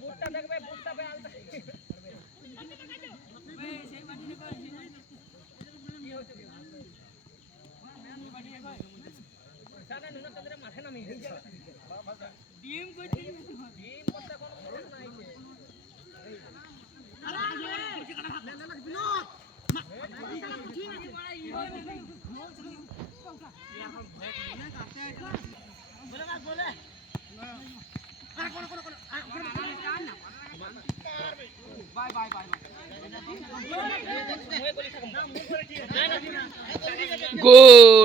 বুটটা দেখবে বুটটা বে আলতা সেই বাটি নিকো সেই বাটি ডিম কইতে ডিম good